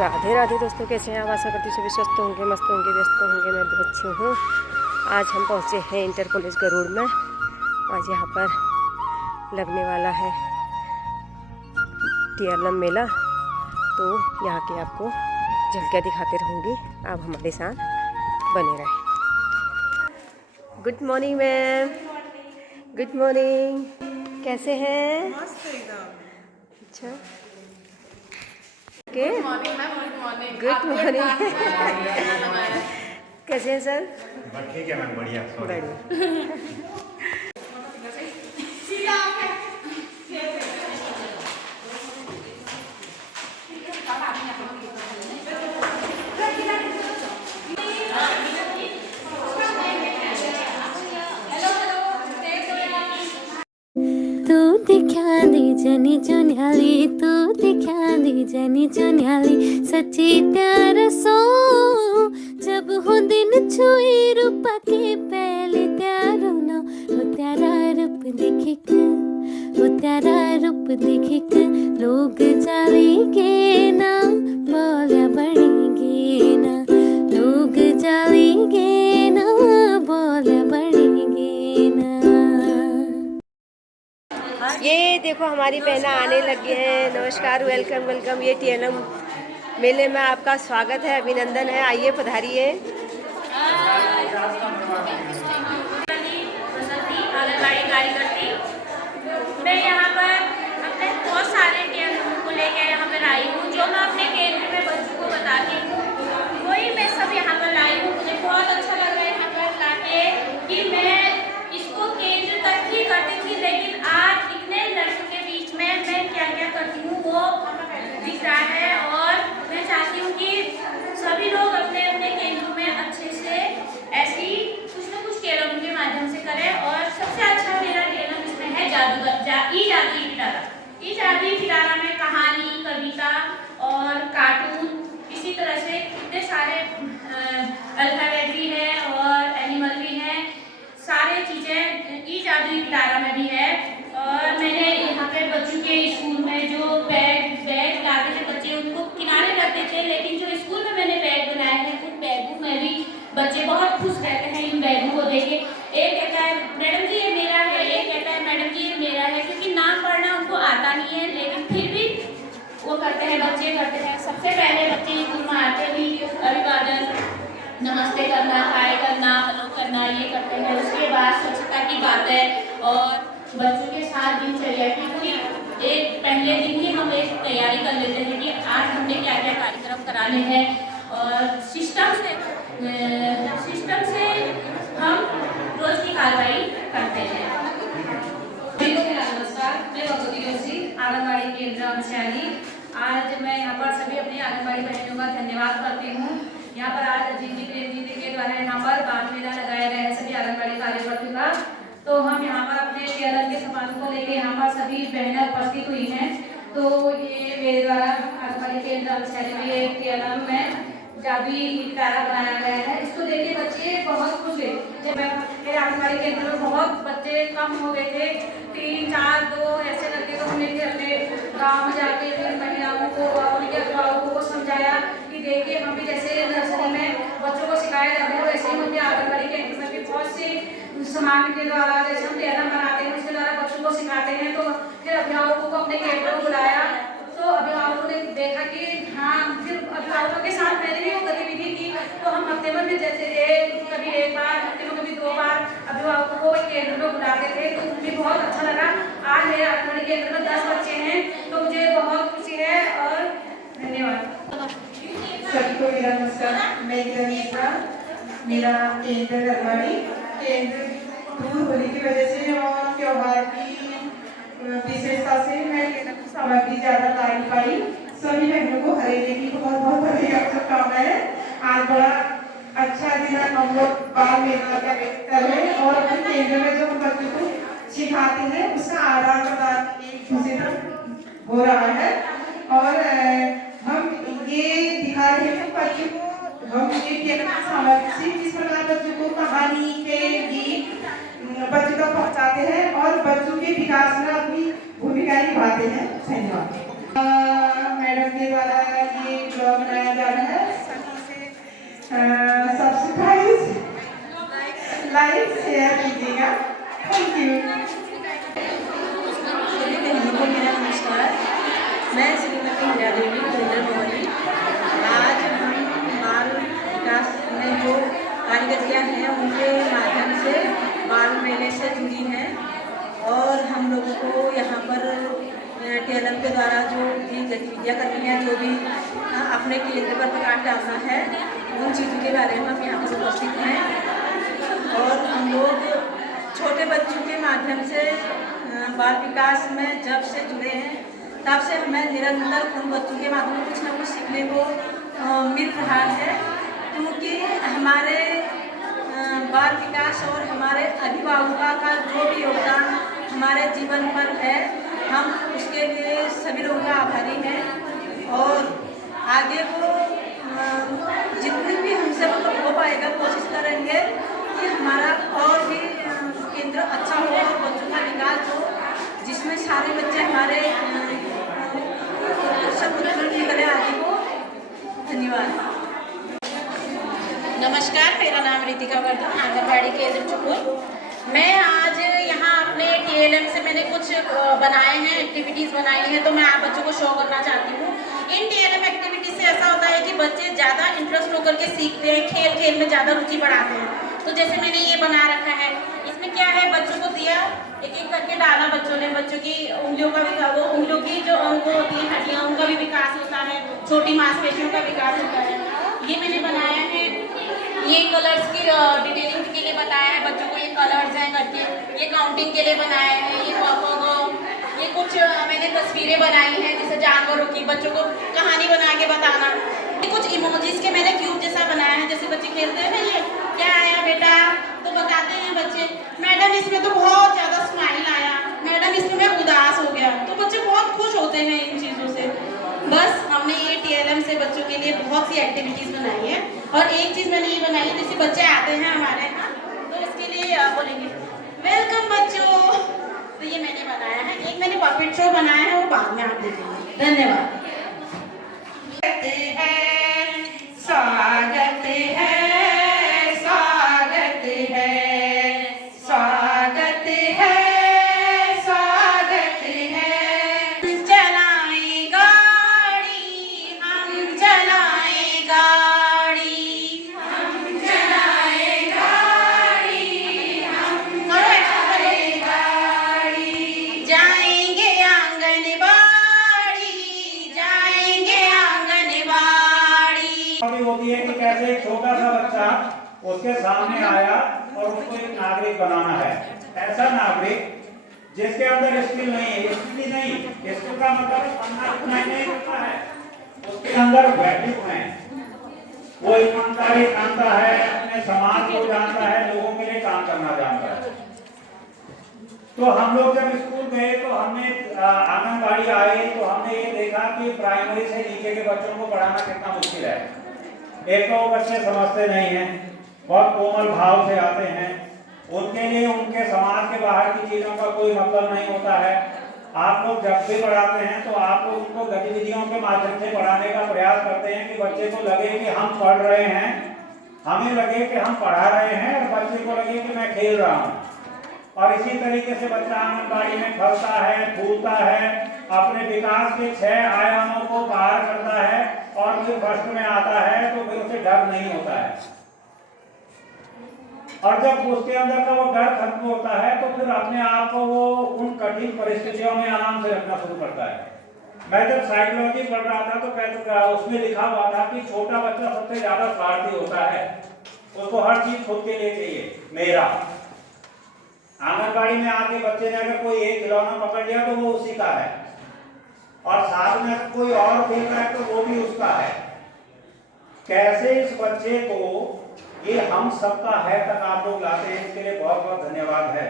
राधे राधे दोस्तों, कैसे हैं आप? आशा करती हूँ सभी स्वस्थ होंगे, मस्त होंगे, व्यस्त होंगे। मैं भी अच्छी हूँ। आज हम पहुँचे हैं इंटर कॉलेज गरुड़ में। आज यहाँ पर लगने वाला है टीएलएम मेला, तो यहाँ के आपको झलकियाँ दिखाते रहूँगी। आप हमारे साथ बने रहें। Good morning ma'am. Good morning, कैसे हैं? अच्छा, ओके, गुड मॉर्निंग। कैसे हैं सर? ठीक है मैम, बढ़िया बढ़िया। तू दिखा दी जनी जुन्याली, तू दिखा दी जनी जुन्याली, सच्ची प्यार सो जब हो दिन छुई रूपा के पहले त्यारो न वो त्यारा रूप दिखिक, वो त्यारा रूप दिखिक, लोग जाली के ना बोला बढ़ेंगे ना, लोग जाली के ना बोला बढ़ेंगे ना। ये देखो हमारी बहना आने लगी है। नमस्कार, वेलकम वेलकम। ये टीएलएम मेले में आपका स्वागत है, अभिनंदन है। आइए, पधारिए। आंगनबाड़ी कार्यकर्ती, मैं यहाँ पर अपने बहुत सारे टीएलएम को लेकर यहाँ पर आई हूँ, जो मैं अपने केंद्र में बच्चों को बताती हूँ, वही मैं सब यहाँ पर लाई हूँ। मुझे बहुत अच्छा लग रहा है यहाँ पर लाके कि मैं इसको केंद्र तक ही करती थी, लेकिन आज इतने लड़कों के बीच में मैं क्या क्या करती हूँ वो दिख रहा है। और मैं चाहती हूँ कि सभी लोग अपने अपने केंद्रों में अच्छे से ऐसी कुछ न कुछ टीएलएम के माध्यम से करें। और सबसे अच्छा मेरा टीएलएम इसमें है ई जादुई पिटारा। ई जादुई पिटारा में कहानी, कविता और कार्टून, इसी तरह से इतने सारे अल्फाबेट भी है और एनिमल भी है, सारे चीज़ें ई जादुई पिटारा में भी है। और मैंने यहाँ पे बच्चों के स्कूल में जो बैग लाते हैं बच्चे, उनको किनारे रखते थे, लेकिन जो स्कूल में मैंने बैग बनाए हैं उन बैगों में भी बच्चे बहुत खुश रहते हैं इन बैगों को देख के। एक कहता है मैडम जी ये मेरा है, एक कहता है मैडम जी ये मेरा है, क्योंकि नाम पढ़ना उनको आता नहीं है, लेकिन फिर भी वो करते हैं, बच्चे करते हैं। सबसे पहले बच्चे स्कूल में आते ही अभिवादन, नमस्ते करना, हाय करना, हेलो करना, ये करते हैं। उसके बाद स्वच्छता की बातें और बच्चों के साथ दिनचर्या की पूरी एक पहले दिन ही हम एक तैयारी कर लेते हैं कि आज हमने क्या क्या कार्यक्रम कराने हैं। और सिस्टम से हम रोज की कार्रवाई करते हैं। नमस्कार, मैं भगवती जोशी, आंगनबाड़ी केंद्र अमशहरी। आज मैं यहाँ पर सभी अपनी आंगनबाड़ी बहनों का धन्यवाद करती हूँ। यहाँ पर आज अजीत जी के द्वारा यहाँ पर बाल मेला लगाया गया है सभी आंगनबाड़ी कार्यकर्तियों का। तो हम यहाँ पर अपने टीएलएम के समारोह को लेकर यहाँ पर सभी बहनें उपस्थित हुई हैं। तो ये मेरे द्वारा आंगनबाड़ी केंद्र अमशहरी में ये टीएलएम में जादुई पिटारा बनाया गया है। इसको देख के बच्चे बहुत खुश हैं। जब मेरे आंगनबाड़ी केंद्र में बहुत बच्चे कम हो गए थे, 3, 4, 2 ऐसे लगे, तो हमने अपने गाँव में जाके फिर महिलाओं को और उनके अभिभावकों को समझाया कि देखिए हम भी जैसे नर्सरी में बच्चों को सिखाया जाता है, वैसे ही उनके आंगनबाड़ी केंद्र में भी बहुत सी सामान के द्वारा जैसे हम टीएलएम बनाते हैं उसके द्वारा बच्चों को सिखाते हैं। तो फिर अभिभावकों को अपने केंद्र को बुलाया, तो अभिभावकों ने देखा कि हाँ, फिर अभिभावकों के साथ मैंने भी वो गतिविधि की। तो हम हफ्ते में जैसे कभी एक बार, हफ्ते में कभी 2 बार अभिभावकों को केंद्र में बुलाते थे, तो मुझे बहुत अच्छा लगा। आज मेरे आंगनबाड़ी केंद्र में 10 बच्चे हैं, तो मुझे बहुत खुशी है और धन्यवाद। सभी को मेरा नमस्कार। मैं मिश्रा, मेरा केंद्र गरवाड़ी केंद्र दूर होने की वजह से और त्योहार की विशेषता से मैं सामग्री ज़्यादा ला नहीं पाई। सभी बहनों को हरे देवी को बहुत बहुत बधाई और शुभकामनाएं। आज बड़ा अच्छा दिन हम लोग बाल मेला का कर रहे हैं और अपने केंद्र में जो हम बच्चों को सिखाते हैं उसका आदान प्रदान एक दूसरे पर हो रहा है। और हम ये दिखा रहे हैं बच्चों को, हम ये सामग्री किस प्रकार बच्चों को कहानी के गीत बच्चों तक पहुँचाते हैं और बच्चों के विकास में अपनी भूमिका निभाते हैं। धन्यवाद। मैडम के द्वारा ये ब्लॉग सब्सक्राइब लाइक शेयर कीजिएगा। Thank you. सभी बहनों को मेरा नमस्कार। मैं श्रीमती हीरा देवी गोल्डन मोहनी। आज हम बाल विकास में जो कार्यगतियाँ हैं उनके माध्यम से बाल मेले से जुड़ी हैं और हम लोगों को यहाँ पर TLM के द्वारा जो भी गतिविधियाँ करनी है, जो भी अपने केंद्र पर प्रकाश डालना है, उन चीज़ों के बारे में हम यहाँ पर उपस्थित हैं। और हम लोग छोटे बच्चों के माध्यम से बाल विकास में जब से जुड़े हैं तब से हमें निरंतर उन बच्चों के माध्यम में कुछ ना कुछ सीखने को मिल रहा है, क्योंकि हमारे बाल विकास और हमारे अभिभावकों का जो भी योगदान हमारे जीवन पर है, हम उसके लिए सभी लोगों का आभारी हैं। और आगे को जितनी भी हमसे मतलब हो पाएगा कोशिश करेंगे कि हमारा और भी केंद्र अच्छा हो और बच्चों का विकास हो, जिसमें सारे बच्चे हमारे सब निकले आगे को। धन्यवाद। नमस्कार, मेरा नाम रितिका वर्धन, आंगनबाड़ी केंद्र चुपुर। मैं आज यहाँ अपने TLM से मैंने कुछ बनाए हैं, एक्टिविटीज़ बनाई हैं, तो मैं आप बच्चों को शो करना चाहती हूँ। इन TLM एक्टिविटीज़ से ऐसा होता है कि बच्चे ज़्यादा इंटरेस्ट होकर के सीखते हैं, खेल खेल में ज़्यादा रुचि बढ़ाते हैं। तो जैसे मैंने ये बना रखा है, इसमें क्या है, बच्चों को दिया, एक एक करके डाला बच्चों ने, बच्चों की उंगलियों का विकास, वो उंगलियों की जो अंग होती है, हड्डियाँ, उनका भी विकास होता है, छोटी मांसपेशियों का विकास होता है। ये मैंने बनाया है, ये कलर्स की डिटेलिंग के लिए बताया है बच्चों को, ये कलर्स हैं करके, ये काउंटिंग के लिए बनाया है, ये कुछ मैंने तस्वीरें बनाई हैं जैसे जानवरों की, बच्चों को कहानी बना के बताना। ये कुछ इमोजीज के मैंने क्यूब जैसा बनाया है, जैसे बच्चे खेलते हैं ना, ये क्या आया बेटा, तो बताते हैं बच्चे, मैडम इसमें तो बहुत ज़्यादा स्माइल आया, मैडम इसमें मैं उदास हो गया, तो बच्चे बहुत खुश होते हैं इन चीज़ों से। बस हमने ये TLM से बच्चों के लिए बहुत सी एक्टिविटीज़ बनाई है। और एक चीज़ मैंने ये बनाई है, जैसे बच्चे आते हैं हमारे यहाँ तो उसके लिए बोलेंगे वेलकम बच्चों, तो ये मैंने बनाया है। एक मैंने पपेट शो बनाया है, वो बाद में आप देखेंगे। धन्यवाद। स्वागत है, स्वागत है, स्वागत है, स्वागत है। चलाएं गाड़ी, हम चलाएं गाड़ी, हम चलाए गाड़ी, हम चलाएं गाड़ी, जाएंगे आंगनबाड़ी, जाएंगे आंगनबाड़ी। होती है कि कैसे एक छोटा सा बच्चा उसके सामने आया और उसको एक नागरिक बनाना है, ऐसा नागरिक जिसके अंदर स्किल नहीं है, स्किल नहीं, स्किल का मतलब पढ़ना लिखना नहीं होता है, उसके अंदर वैल्यू है, वो ईमानदारी जानता है, अपने समाज को जानता है, लोगों के लिए काम करना जानता है। तो हम लोग जब स्कूल गए तो हमने आंगनबाड़ी आए तो हमने ये देखा कि प्राइमरी से नीचे के बच्चों को पढ़ाना कितना मुश्किल है। एक तो वो बच्चे समझते नहीं हैं, बहुत कोमल भाव से आते हैं, उनके लिए उनके समाज के बाहर की चीज़ों का कोई मतलब नहीं होता है। आप लोग जब भी पढ़ाते हैं तो आप लोग उनको गतिविधियों के माध्यम से पढ़ाने का प्रयास करते हैं कि बच्चे को लगे कि हम पढ़ रहे हैं, हमें लगे कि हम पढ़ा रहे हैं और बच्चे को लगे कि मैं खेल रहा हूँ। और इसी तरीके से बच्चा आंगनबाड़ी में फलता है, फूलता है, अपने विकास के 6 आयामों को पार करता है और फिर फर्स्ट में आता है तो फिर उसे डर नहीं होता है। और जब उसके अंदर का वो डर खत्म होता है तो फिर अपने आप को वो उन कठिन परिस्थितियों में आराम से रखना शुरू करता है। मैं जब साइकोलॉजी पढ़ रहा था तो उसमें लिखा हुआ था कि छोटा बच्चा सबसे ज्यादा स्वार्थी होता है, उसको हर चीज खुद के लिए चाहिए, मेरा। आंगनबाड़ी में आके बच्चे ने अगर कोई एक खिलौना पकड़ लिया तो वो उसी का है, और साथ में कोई और खेल रहा है तो वो भी उसका है। कैसे इस बच्चे को ये हम सबका है तक आप लोग लाते हैं, इसके लिए बहुत बहुत धन्यवाद है।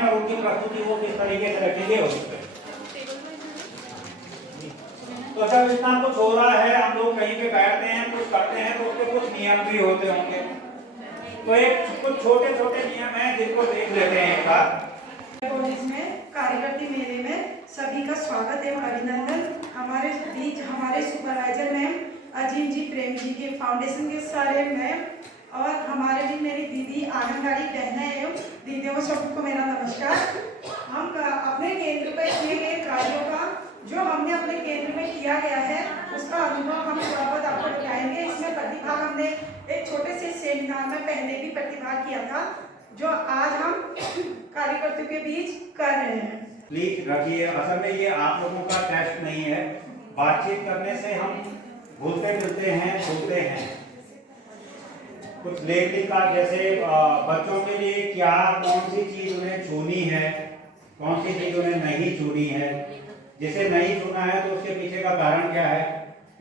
और उनकी प्रस्तुति वो किस तरीके से रखेंगे हो सकते। तो जब इतना कुछ हो रहा है, हम लोग कहीं पे बैठते हैं, कुछ करते हैं तो उसके कुछ नियम भी होते होंगे। तो एक कुछ छोटे छोटे नियम हैं जिनको देख लेते हैं एक बार। इसमें कार्यकर्ती मेले में सभी का स्वागत एवं अभिनंदन। हमारे बीच हमारे सुपरवाइजर मैम अजीम जी, प्रेम जी के फाउंडेशन के सारे मैम और हमारे भी मेरी दीदी आंगनबाड़ी बहनें एवं दीदियों को सबको मेरा नमस्कार। हम अपने केंद्र पर किए गए कार्यों का जो हमने अपने केंद्र में किया गया है उसका अनुभव हम थोड़ा बहुत आपको बताएंगे। इसमें प्रतिभाग हमने एक छोटे से सेमिनार में पहले भी प्रतिभाग किया था जो आज हम कार्यकर्ताओं के बीच कर रहे हैं। प्लीज रखिए, असल में ये आप लोगों का टेस्ट नहीं है। बातचीत करने से हम घुलते मिलते हैं, बोलते हैं। कुछ लेख लिखा जैसे बच्चों के लिए क्या कौन सी चीज उन्हें छूनी है, कौन सी चीज उन्हें नहीं छूनी है, जिसे नहीं छूना है तो उसके पीछे का कारण क्या है,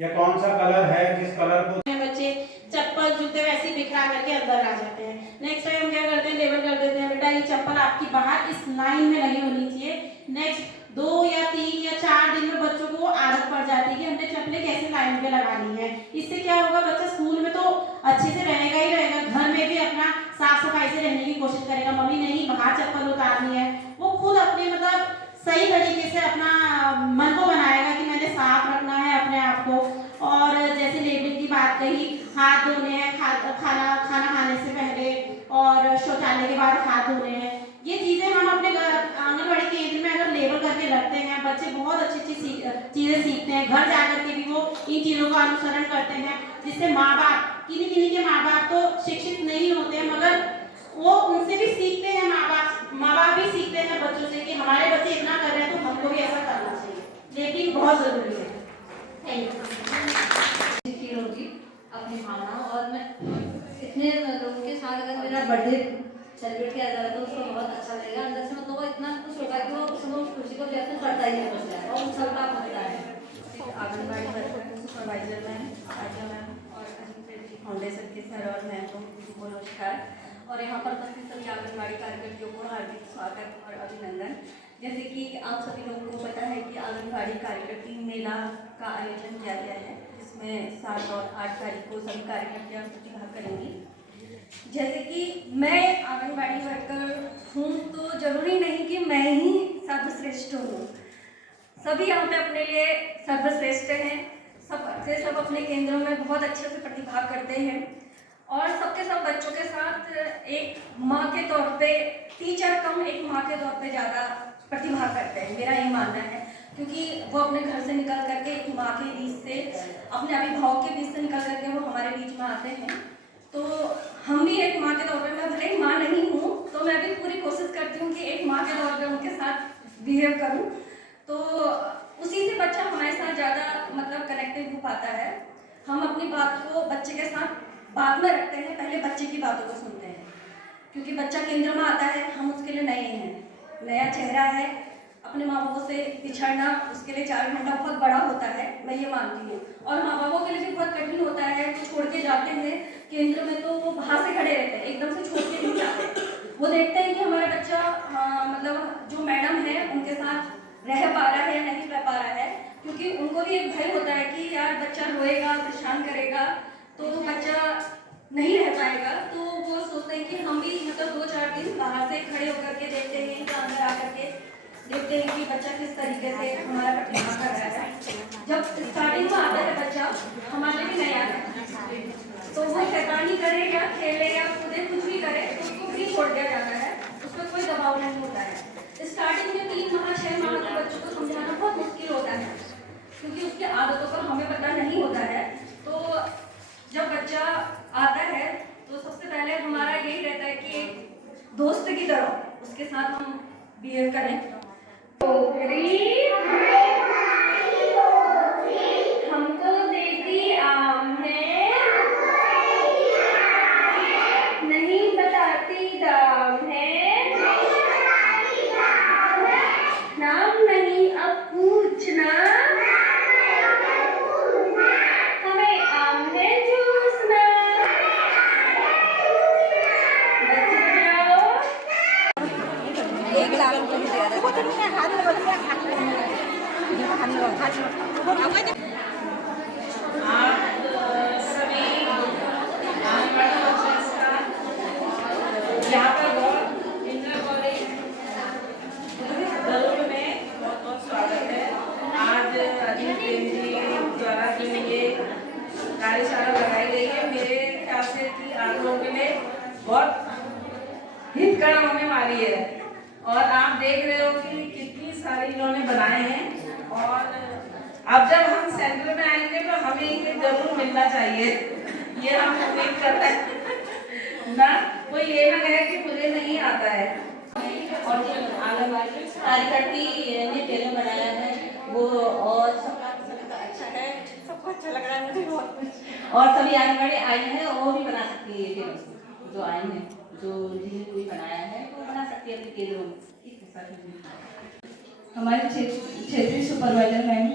या कौन सा कलर है जिस कलर को बच्चे चप्पल जूते वैसे बिखरा करके अंदर आ जाते हैं। नेक्स्ट टाइम क्या करते हैं, लेबल कर देते हैं, बेटा ये चप्पल आपकी बाहर इस लाइन में नहीं होनी चाहिए। नेक्स्ट 2 या 3 या 4 दिन में बच्चों को वो आदत पड़ जाती है कि हमने चप्पलें कैसे लाइन पे लगानी है। इससे क्या होगा, बच्चा स्कूल में तो अच्छे से रहेगा ही रहेगा, घर में भी अपना साफ सफाई से रहने की कोशिश करेगा। मम्मी नहीं बाहर चप्पल उतारनी है, वो खुद अपने मतलब सही तरीके से अपना मन को बनाएगा कि मैंने साफ रखना है अपने आप को। और जैसे लेबल की बात कही, हाथ धोने हैं खाना खाने से पहले और शौचालय के बाद हाथ धोने हैं। ये चीज़ें हम अपने आंगनबाड़ी केंद्र में अगर लेबल करके रखते हैं, बच्चे बहुत अच्छी चीज़ें सीखते हैं। घर जाकर के भी वो इन चीज़ों का अनुसरण करते हैं, जिससे माँ बाप किन्हीं के माँ बाप तो शिक्षित नहीं होते हैं, मगर वो उनसे भी सीखते हैं। माँ बाप भी सीखते हैं बच्चों से कि हमारे बच्चे इतना कर रहे हैं तो हमको भी ऐसा करना चाहिए। लेकिन बहुत ज़रूरी है। Thank you. होगी अपनी भावना, और मैं इतने लोगों के साथ अगर मेरा बर्थडे सेलिब्रेट किया जा रहा है तो उसको बहुत अच्छा लगेगा। अंदर से मतलब वो इतना खुश होगा कि वो उस खुशी को व्यक्त करता ही नहीं बचता है और उछलता होता है। आंगनबाड़ी वर्कर सुपरवाइजर मैम, आजा मैम और फाउंडेशन के सर और मैम को नमस्कार। और यहाँ पर उपस्थित सभी आंगनबाड़ी कार्यकर्ताओं को हार्दिक स्वागत और अभिनंदन। जैसे कि आप सभी लोगों को पता है कि आंगनबाड़ी कार्यकर्ता मेला का आयोजन किया गया है, जिसमें 7 और 8 तारीख को सभी कार्यकर्ता प्रतिभाग करेंगी। जैसे कि मैं आंगनबाड़ी वर्कर हूँ तो जरूरी नहीं कि मैं ही सर्वश्रेष्ठ हूँ। सभी यहाँ पे अपने लिए सर्वश्रेष्ठ हैं। सब अपने केंद्रों में बहुत अच्छे से प्रतिभाग करते हैं और सबके सब बच्चों के साथ एक माँ के तौर पे, टीचर कम एक माँ के तौर पे ज़्यादा प्रतिभाग करते हैं। मेरा ये मानना है, क्योंकि वो अपने घर से निकल करके एक माँ के बीच से, अपने अभिभावक के बीच से निकल करके वो हमारे बीच में आते हैं। तो हम भी एक माँ के तौर पे, मैं भले ही माँ नहीं हूँ तो मैं भी पूरी कोशिश करती हूँ कि एक माँ के तौर पे उनके साथ बिहेव करूँ। तो उसी से बच्चा हमारे साथ ज़्यादा मतलब कनेक्टेड हो पाता है। हम अपनी बात को बच्चे के साथ बाद में रखते हैं, पहले बच्चे की बातों को सुनते हैं, क्योंकि बच्चा केंद्र में आता है, हम उसके लिए नए हैं, नया चेहरा है। अपने माँ बापों से बिछड़ना उसके लिए 4 घंटा बहुत बड़ा होता है, मैं ये मानती हूँ। और माँ बापों के लिए भी बहुत कठिन होता है। वो छोड़ के जाते हैं केंद्र में तो वो बाहर से खड़े रहते हैं, एकदम से छोड़ के नहीं जाते। वो देखते हैं कि हमारा बच्चा मतलब जो मैडम है उनके साथ रह पा रहा है या नहीं रह पा रहा है, क्योंकि उनको भी एक भय होता है कि यार बच्चा रोएगा, परेशान करेगा तो बच्चा नहीं रह पाएगा। तो वो सोचते हैं कि हम भी मतलब 2-4 दिन बाहर से खड़े होकर के देखते हैं या अंदर आकर के देखते हैं कि बच्चा किस तरीके से हमारा प्रतिभाग कर रहा है। जब स्टार्टिंग में आता है बच्चा हमारे भी नया है, तो वो शैतानी करे या खेले या कूदे कुछ भी करे तो उसको फ्री छोड़ दिया जाता है, उस पर कोई दबाव नहीं होता है। स्टार्टिंग में 3 माह 6 माह के बच्चों को समझाना बहुत मुश्किल होता है, क्योंकि उसकी आदतों का हमें पता नहीं होता है। तो जब बच्चा आता है तो सबसे पहले हमारा यही रहता है कि एक दोस्त की तरह उसके साथ हम बिहेव करें। हमको देती आम है, नहीं बताती दाम है, नाम नहीं अब पूछना, हमें आम है चूसना। बच्चे जाओ। 1 लाख रुपये दे रहे आप सभी आंगनबाड़ी वर्कर्स का यहाँ पर बहुत इंटर कॉलेज गरुड़ में बहुत स्वागत है। आज अजीम प्रेम जी द्वारा जो ये कार्यशाला लगाई गई है, मेरे ख्याल से कि आप लोगों के लिए बहुत हितकर होने वाली है। और आप देख रहे हो कि कितनी सारी इन्होंने बनाए हैं, और अब जब हम सेंटर में आएंगे तो हमें इनसे जरूर मिलना चाहिए, ये हम उम्मीद करते हैं ना, कोई ये ना कहे कि मुझे नहीं आता है। और जो आंगनबाड़ी कार्यकर्ती ने टेलर बनाया है वो, और सबका अच्छा है, सबको अच्छा लग रहा है मुझे बहुत कुछ। और सभी आंगनबाड़ी आई हैं और वो भी बना सकती है टेलर, जो आए हैं, जो जिन्हें कोई बनाया है वो बना सकती है अपने टेलरों में। हमारे क्षेत्रीय सुपरवाइजर मैम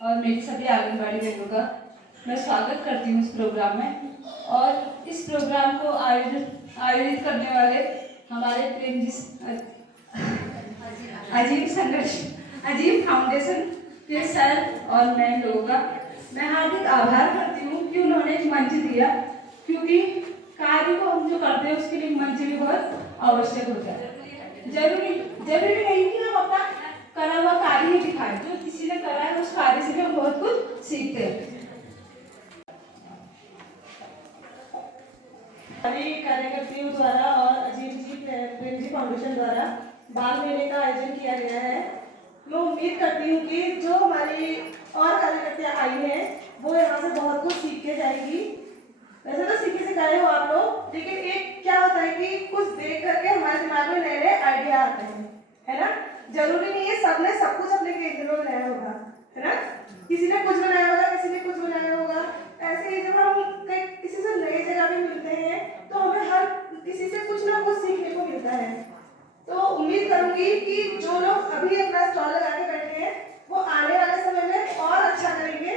और मेरी सभी आंगनबाड़ी बहनों का मैं स्वागत करती हूँ इस प्रोग्राम में। और इस प्रोग्राम को आयोजित करने वाले हमारे प्रेम जी अजीब फाउंडेशन के सर और मैं लोगों का मैं हार्दिक आभार करती हूँ कि उन्होंने एक मंच दिया, क्योंकि कार्य को हम जो करते हैं उसके लिए मंच भी बहुत आवश्यक होता है। जरूरी नहीं कि हम अपना करा हुआ कार्य ही दिखाएं, जो किसी ने करा है उस कार्य से भी हम बहुत कुछ सीखते हैं। सभी कार्यकर्तियों द्वारा और अजीब जी प्रेम जी फाउंडेशन द्वारा बाल मेले का आयोजन किया गया है। मैं उम्मीद करती हूँ कि जो हमारी और कार्यकर्तियाँ आई हैं वो यहाँ से बहुत कुछ सीख के जाएगी। वैसे तो सीखे सिखाए हो आप लोग, लेकिन एक क्या होता है कि कुछ देख करके हमारे दिमाग में नए नए आइडिया आते हैं, है ना। जरूरी नहीं है सबने सब कुछ अपने केंद्र में बनाया होगा, है ना। किसी ने कुछ बनाया होगा, किसी ने कुछ बनाया होगा। ऐसे ही जब हम किसी से नई जगह में मिलते हैं तो हमें हर किसी से कुछ ना कुछ सीखने को मिलता है। तो उम्मीद करूंगी कि जो लोग अभी अपना स्टॉल लगा के बैठे हैं वो आने वाले समय में और अच्छा करेंगे,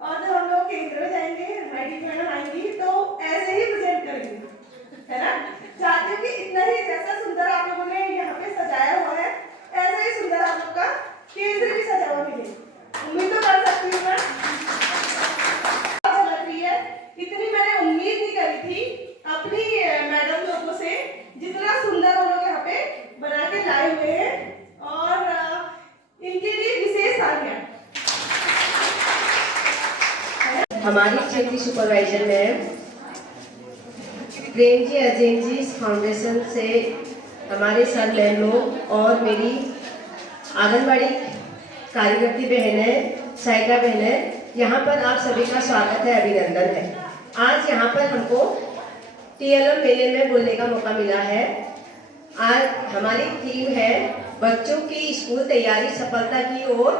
और जब हम लोग केंद्र में जाएंगे, हमारी मैडम आएंगी तो ऐसे ही प्रेजेंट करेंगे, है ना। चाहती हूँ कि इतना ही जैसा सुंदर आप लोगों ने यहाँ पे सजाया हुआ है ऐसा ही सुंदर आप लोग का केंद्र भी सजा हुआ मिले। उम्मीद तो कर सकती हूँ मैं, अच्छा लग रही है। इतनी मैंने उम्मीद नहीं करी थी अपनी मैडम लोगों से, जितना सुंदर वो लोग यहाँ पे बना के लाए हुए हैं, और इनके लिए विशेष तालियां। हमारी क्षेत्रीय सुपरवाइजर मैम प्रेम जी अजीम जी फाउंडेशन से हमारे सर मैम लोग और मेरी आंगनबाड़ी कार्यकर्ती बहनें, सहायिका बहनें, यहाँ पर आप सभी का स्वागत है, अभिनंदन है। आज यहाँ पर हमको TLM मेले में बोलने का मौका मिला है। आज हमारी थीम है बच्चों की स्कूल तैयारी सफलता की ओर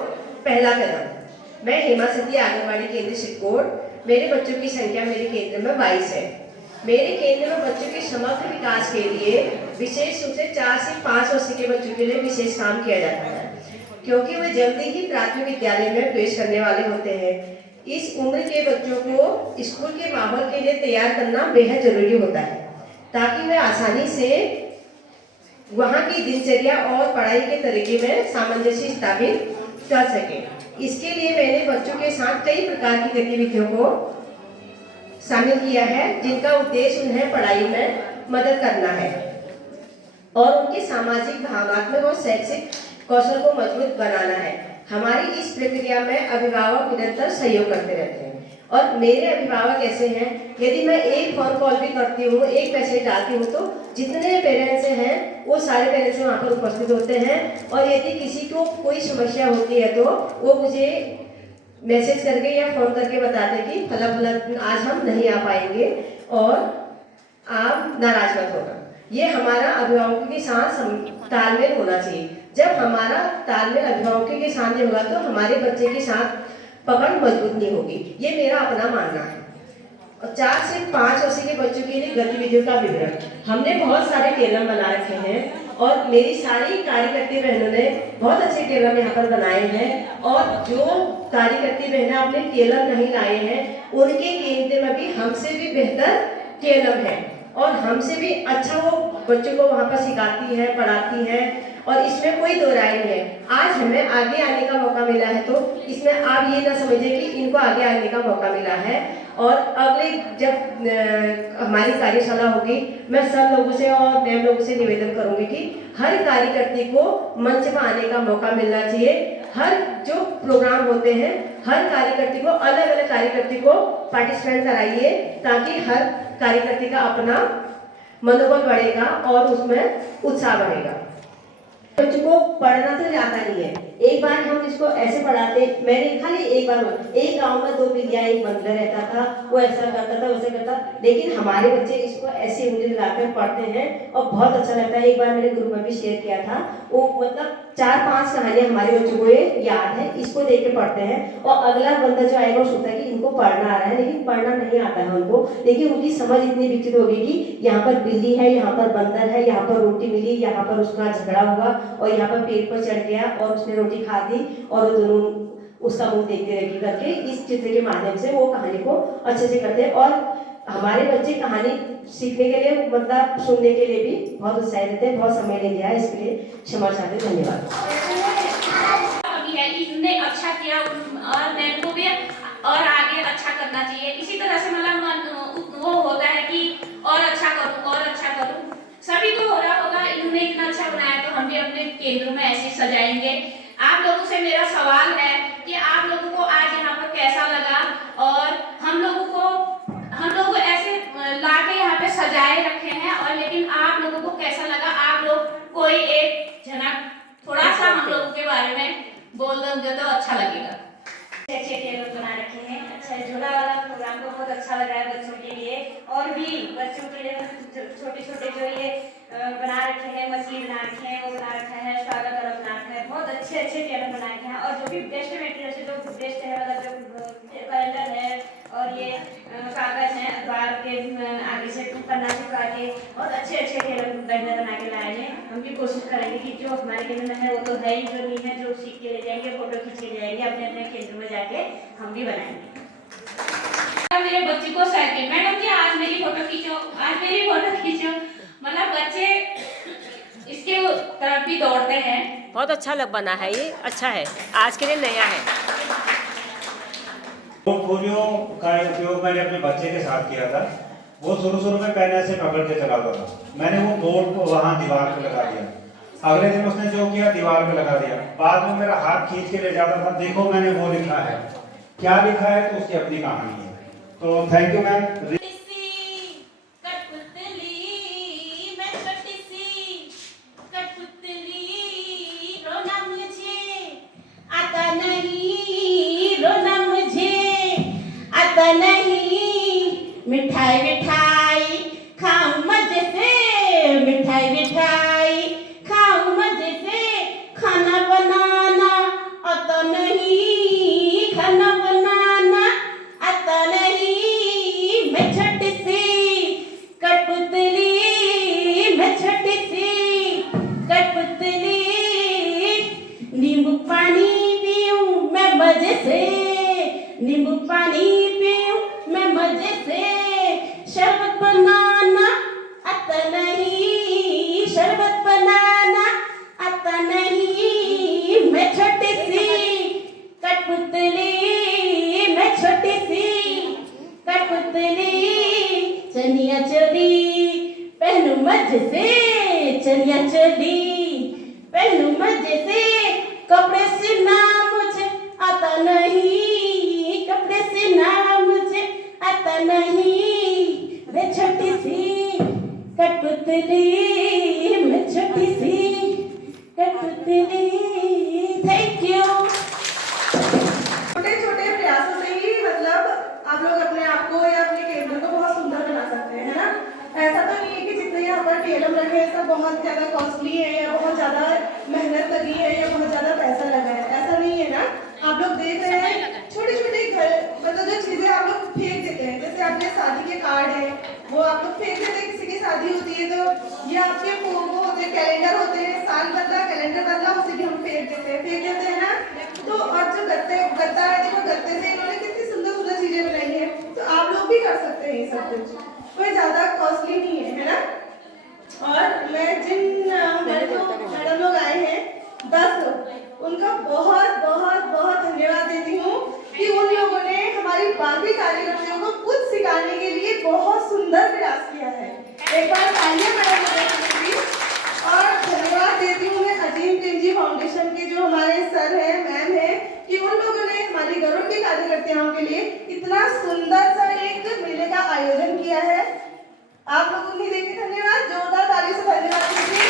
पहला कदम। मैं हेमा सती आंगनबाड़ी केंद्र सिरकोट। मेरे बच्चों की संख्या मेरे केंद्र में 22 है। मेरे केंद्र में बच्चों के समग्र विकास के लिए विशेष रूप से 4 से 5 वर्ष के बच्चों के लिए विशेष काम किया जाता है, क्योंकि वे जल्दी ही प्राथमिक विद्यालय में प्रवेश करने वाले होते हैं। इस उम्र के बच्चों को स्कूल के माहौल के लिए तैयार करना बेहद जरूरी होता है, ताकि वे आसानी से वहाँ की दिनचर्या और पढ़ाई के तरीके में सामंजस्य स्थापित कर सके। इसके लिए मैंने बच्चों के साथ कई प्रकार की गतिविधियों को शामिल किया है, जिनका उद्देश्य उन्हें पढ़ाई में मदद करना है और उनके सामाजिक, भावनात्मक और शैक्षिक कौशल को मजबूत बनाना है। हमारी इस प्रक्रिया में अभिभावक निरंतर सहयोग करते रहते हैं, और मेरे अभिभावक ऐसे हैं, यदि मैं एक फोन कॉल भी करती हूँ, एक मैसेज डालती हूँ, तो जितने पेरेंट्स हैं वो सारे पेरेंट्स वहाँ पर उपस्थित होते हैं। और यदि किसी को कोई समस्या होती है तो वो मुझे मैसेज करके या फोन करके बताते कि फला आज हम नहीं आ पाएंगे और आप नाराज मत होना। ये हमारा अभिभावकों के साथ तालमेल होना चाहिए। जब हमारा तालमेल अभिभावकों के सामने होगा तो हमारे बच्चे के साथ पकड़ मजबूत नहीं होगी। ये मेरा अपना मानना है। और 4 से 5 वर्ष के बच्चों के लिए गतिविधियों का विवरण हमने बहुत सारे टेलम बना रखे हैं, और मेरी सारी कार्यकर्ती बहनों ने बहुत अच्छे टेलम यहाँ पर बनाए हैं। और जो कार्यकर्ती बहनें अपने टेलम नहीं लाए हैं, उनके केंद्र में भी हमसे भी बेहतर टेलम है, और हमसे भी अच्छा वो बच्चों को वहाँ पर सिखाती है, पढ़ाती है, और इसमें कोई दो राय नहीं है। आज आज हमें आगे आने का मौका मिला है, तो इसमें आप ये ना समझिए कि इनको आगे आने का मौका मिला है। और अगले जब हमारी कार्यशाला होगी, मैं सब लोगों से और मैम लोगों से निवेदन करूंगी कि हर कार्यकर्ती को मंच पर आने का मौका मिलना चाहिए। हर जो प्रोग्राम होते हैं, हर कार्यकर्ती को, अलग अलग कार्यकर्ती को पार्टिसिपेट कराइए, ताकि हर कार्यकर्ती का अपना मनोबल बढ़ेगा और उसमें उत्साह बढ़ेगा। बच्चों को पढ़ना तो आता नहीं है। एक बार हम इसको ऐसे पढ़ाते, मैंने खाली एक बार, एक गांव में 2 बिल्लियां एक बंदर रहता था, वो ऐसा करता था वैसे करता, लेकिन हमारे बच्चे इसको ऐसे उंगली लगाकर पढ़ते हैं और बहुत अच्छा लगता है। एक बार मैंने ग्रुप में भी शेयर किया था, वो मतलब 4-5 कहानियां हमारे बच्चों को ये याद है, इसको देख के पढ़ते हैं। और अगला बंदा जो आएगा वो सोचता है कि इनको पढ़ना आ रहा है, लेकिन पढ़ना नहीं आता है उनको, लेकिन उनकी समझ इतनी विकसित होगी कि यहाँ पर बिल्ली है, यहाँ पर बंदर है, यहाँ पर रोटी मिली, यहाँ पर उसका झगड़ा हुआ और यहाँ पर पेड़ पर चढ़ गया और उसने रोटी खा दी और वो दोनों उसका मुंह देखते रहेगी करके, इस चित्र के माध्यम से वो कहानी को अच्छे से करते हैं। और हमारे बच्चे कहानी सीखने के लिए, मतलब सुनने के लिए भी बहुत उत्साहित रहते हैं। बहुत समय ले लिया है, इसके लिए क्षमा चाहते हैं। धन्यवाद। अभी है इन्होंने अच्छा किया और मैम को भी और आगे अच्छा करना चाहिए। इसी तरह से मतलब मन वो होता है कि और अच्छा करूँ और अच्छा करूँ। सभी को हो रहा होगा, इन्होंने इतना अच्छा बनाया तो हम भी अपने केंद्र में ऐसे सजाएंगे। आप लोगों से मेरा सवाल है कि आप लोगों को आज यहाँ पर कैसा लगा, और हम लोगों को ऐसे लाके यहाँ पे सजाए रखे हैं, और लेकिन आप लोगों को कैसा लगा? आप लोग कोई एक झलक थोड़ा सा हम लोगों के बारे में बोल देंगे तो अच्छा लगेगा। अच्छे टेबल बना रखे हैं, अच्छा झूला वाला प्रोग्राम को बहुत अच्छा लगा है बच्चों के लिए, और भी बच्चों के लिए छोटे छोटे जो ये बना रखे हैं, मछली बना रखे हैं, वो बना रखा है, स्वागत वाला बना रखा है, बहुत अच्छे टेबल बना रखे हैं। और जो भी बेस्ट मटेरियल से जो बेस्ट है, मतलब जो कैलेंडर है और ये कागज है, अखबार के आगे से पन्ना चिपका के बहुत अच्छे टेबल बैनर बना के लाए हैं। हम भी कोशिश करेंगे कि जो हमारे केंद्र में है वो तो है ही, जो नहीं है जो सीख के ले जाएंगे, फोटो खींच के ले जाएंगे, अपने अपने केंद्र में जाके हम भी बनाएंगे। मेरे बच्चे को साइकिल, मैडम जी आज मेरी फोटो खींचो, आज मेरी फोटो खींचो, मतलब बच्चे इसके तरफ भी दौड़ते हैं। बहुत अच्छा बना है, ये अच्छा है, आज के लिए नया है। पोर्टफोलियो का उपयोग मैंने अपने बच्चे के साथ किया था। वो शुरू में पेन ऐसे पकड़ के चलाता था, मैंने वो बोर्ड को वहाँ दीवार पे लगा दिया। अगले दिन उसने जो किया दीवार पे लगा दिया, बाद में मेरा हाथ खींच के ले जाता था, देखो मैंने वो लिखा है, क्या लिखा है, तो उसकी अपनी कहानी है। तो थैंक यू मैम। मिठाई मिठाई खाऊं मजे से, मिठाई मिठाई खाऊं मजे से, खाना बनाना आता नहीं, खाना बनाना आता नहीं। मैं छोटी सी कठपुतली, मैं छोटी सी कठपुतली, नींबू पानी पीऊं मैं मजे से, नींबू पानी पीऊं मैं मजे से, शरबत बनाना आता नहीं, शरबत बनाना आता नहीं। मैं छोटी सी कठपुतली, मैं छोटी सी कठपुतली, चनिया चोली पहनूं मजे से, चनिया चोली पहनूं मजे से, कपड़े सिलना मुझे आता नहीं, कपड़े सिलना मुझे आता नहीं। मैं छोटी सी कठपुतली, मैं छोटी सी कठपुतली। Thank you. छोटे छोटे प्रयासों से ही मतलब आप लोग अपने आप को या अपने केंद्र को बहुत सुंदर बना सकते हैं, है ना। ऐसा तो नहीं है कि जितने यहाँ पर टेबल रखे हैं सब बहुत ज़्यादा कॉस्टली है या बहुत ज़्यादा मेहनत लगी है या बहुत ज़्यादा पैसा लगा है, ऐसा नहीं है ना। आप लोग देख रहे हैं छोटे छोटे घर, मतलब जो चीज़ें आप लोग फेंक देते हैं, जैसे अपने शादी के कार्ड है वो आप लोग फेंक देते हैं, किसी की शादी होती है तो उनका बहुत बहुत बहुत धन्यवाद देती हूँ कि उन लोगों ने हमारी बाकी कार्यकर्ताओं को कुछ सिखाने के लिए बहुत सुंदर प्रयास किया है। एक बार तालियां बजाइए। और धन्यवाद देती हूँ मैं अजीम प्रेम जी फाउंडेशन के जो हमारे सर हैं, मैम हैं, कि उन लोगों ने हमारी गरुड़ की कार्यकर्ताओं के लिए इतना सुंदर सा एक मेले का आयोजन किया है। आप लोगों ने देखे, धन्यवाद, जोरदार ताली से धन्यवाद दीजिए।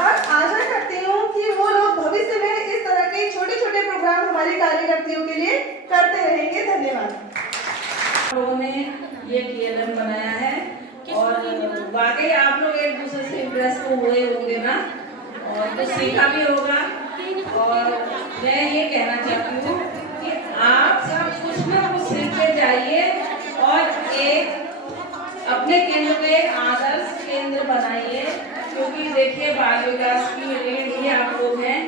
और आशा करती हूँ कि वो लोग भविष्य में इस तरह के छोटे छोटे प्रोग्राम हमारे कार्यकर्ताओं के लिए करते रहेंगे। धन्यवाद। लोगों ने ये TLM बनाया है और वाकई आप लोग एक दूसरे से इम्प्रेस तो हुए होंगे ना, और कुछ सीखा भी होगा। और मैं ये कहना चाहती हूँ कि आप सब कुछ ना कुछ सीखते जाइए और एक अपने केंद्र को एक आदर्श केंद्र बनाइए, क्योंकि देखिए बाल विकास की रीढ़ ही आप लोग हैं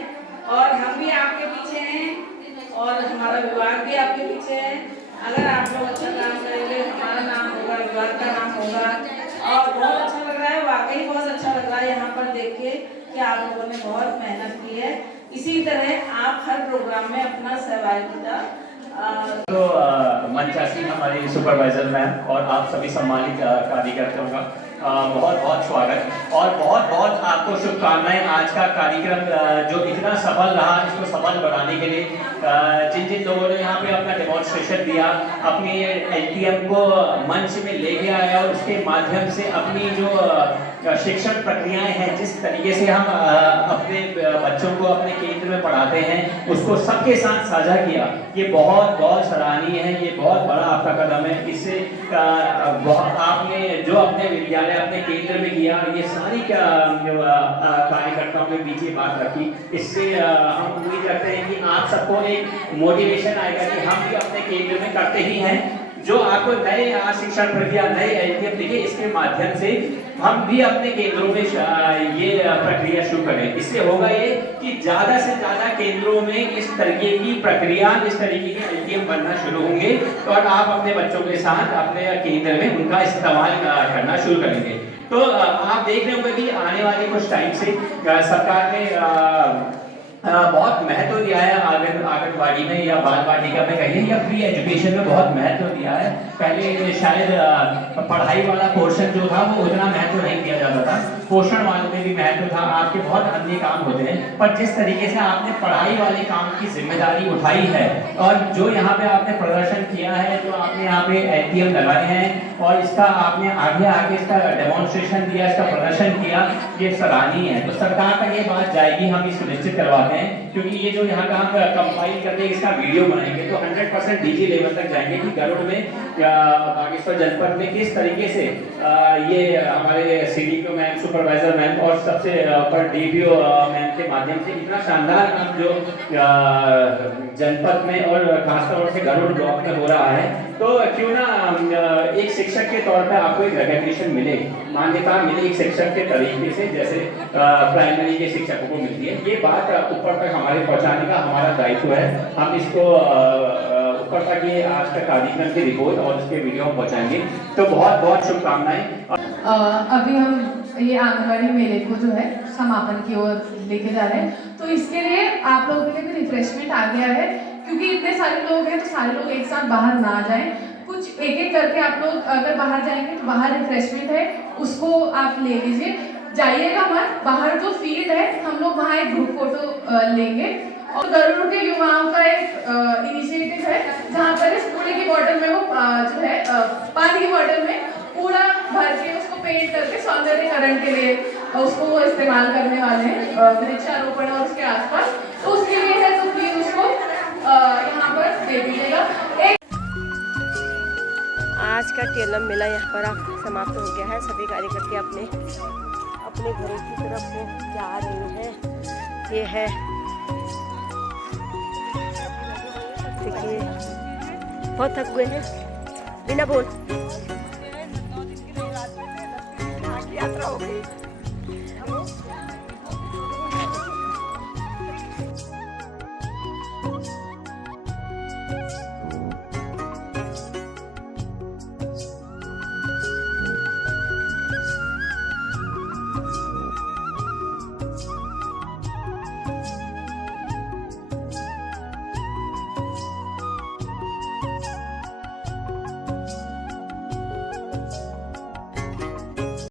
और हम भी आपके पीछे हैं और हमारा विभाग भी आपके पीछे है। अगर आप लोग अच्छा काम करेंगे, हमारा नाम होगा, विभाग का नाम होगा। और बहुत अच्छा लग रहा है, वाकई बहुत अच्छा लग रहा है यहाँ पर देख के कि आप लोगों ने बहुत मेहनत की है। इसी तरह आप हर प्रोग्राम में अपना सहभागिता तो मंचासी हमारे सुपरवाइजर मैम और आप सभी सम्मानित कार्यकर्ताओं का बहुत बहुत स्वागत और बहुत बहुत आपको शुभकामनाएं। आज का कार्यक्रम जो इतना सफल रहा, इसको सफल बनाने के लिए जिन जिन लोगों ने यहाँ पे अपना डेमोन्स्ट्रेशन दिया, अपनी LTM को मंच में लेके आया और उसके माध्यम से अपनी जो शिक्षण प्रक्रियाएं हैं, जिस तरीके से हम अपने बच्चों को अपने केंद्र में पढ़ाते हैं, उसको सबके साथ साझा किया। ये बहुत बहुत सराहनीय है, ये बहुत बड़ा आपका कदम है। इससे आपने जो अपने विद्यालय अपने केंद्र में किया, ये सारी कार्यकर्ताओं के बीच ये बात रखी, इससे हम उम्मीद करते हैं कि आप सबको एक मोटिवेशन आएगा कि हम भी अपने केंद्र में करते ही हैं। जो आपको नए शिक्षण प्रक्रिया, नए LTM दिखे, इसके माध्यम से हम भी अपने केंद्रों में ये प्रक्रिया शुरू करें। इससे होगा ये कि ज़्यादा से ज़्यादा केंद्रों में इस तरीके की प्रक्रिया, इस तरीके के LTM बनना शुरू होंगे और आप अपने बच्चों के साथ अपने केंद्र में उनका इस्तेमाल करना शुरू करेंगे। तो आप देख रहे होंगे कि आने वाले कुछ टाइम से सरकार ने बहुत महत्व दिया है आंगनबाड़ी में या बाल वाटिका में कहिए या फ्री एजुकेशन में बहुत महत्व दिया है। पहले शायद पढ़ाई वाला पोर्शन जो था वो उतना महत्व नहीं दिया जाता था, पोषण वाले में भी महत्व था, आपके बहुत अन्य काम होते हैं। पर जिस तरीके से आपने पढ़ाई वाले काम की जिम्मेदारी उठाई है और जो यहाँ पे आपने प्रदर्शन किया है, जो आपने यहाँ पे LTM लगाए हैं और इसका आपने आगे आगे इसका डेमोन्स्ट्रेशन दिया, इसका प्रदर्शन किया, ये सराहनीय है। तो सरकार तक ये बात जाएगी, हम ये सुनिश्चित करवाते हैं, क्योंकि ये जो यहाँ का हम कंपाइल करके इसका वीडियो बनाएंगे तो 100% DG लेवल तक जाएंगे कि गरुड़ में बागेश्वर जनपद में किस तरीके से ये हमारे CDPO मैम, सुपरवाइजर मैम और सबसे ऊपर DPO मैम के माध्यम से इतना शानदार काम जो जनपद में और खासतौर से गरुड़ ब्लॉक में हो रहा है। तो क्यों ना एक शिक्षक के तौर पर आपको एक रिकॉग्निशन मिले, मान्यता मिले एक शिक्षक के तरीके से, जैसे प्राइमरी के शिक्षकों को मिलती है। ये बात ऊपर तक हमारे पहुंचाने का हमारा दायित्व है। हम इसको ऊपर तक ये आज का कार्यक्रम की रिपोर्ट और उसके वीडियो हम पहुंचाएंगे। तो बहुत बहुत शुभकामनाएं। अभी हम ये आंगनबाड़ी मेले को जो है समापन की ओर लेके जा रहे हैं, तो इसके लिए आप लोगों के लिए भी रिफ्रेशमेंट आ गया है, क्योंकि इतने सारे लोग हैं तो सारे लोग एक साथ बाहर ना जाएं। कुछ एक एक करके आप लोग अगर बाहर जाएंगे तो बाहर रिफ्रेशमेंट है, उसको आप ले लीजिए। जाइएगा मत, बाहर जो फील्ड है हम लोग वहाँ एक ग्रुप फोटो लेंगे। और गरुड़ के युवाओं का एक इनिशिएटिव है जहाँ पर इस कूड़े की बोतल में वो जो है पानी की बोतल में कूड़ा भर के उसको पेंट करके सौंदर्यीकरण के लिए उसको वो इस्तेमाल करने वाले हैं, वृक्षारोपण और उसके आसपास। तो उसके लिए है, तो प्लीज उसको यहाँ पर दे दीजिएगा। आज का TLM मेला यहाँ पर समाप्त हो गया है। सभी कार्यकर्ता अपने अपने घरों की तरफ जा रहे हैं। ये है, देखिए बहुत थक हुए हैं, बिना बोल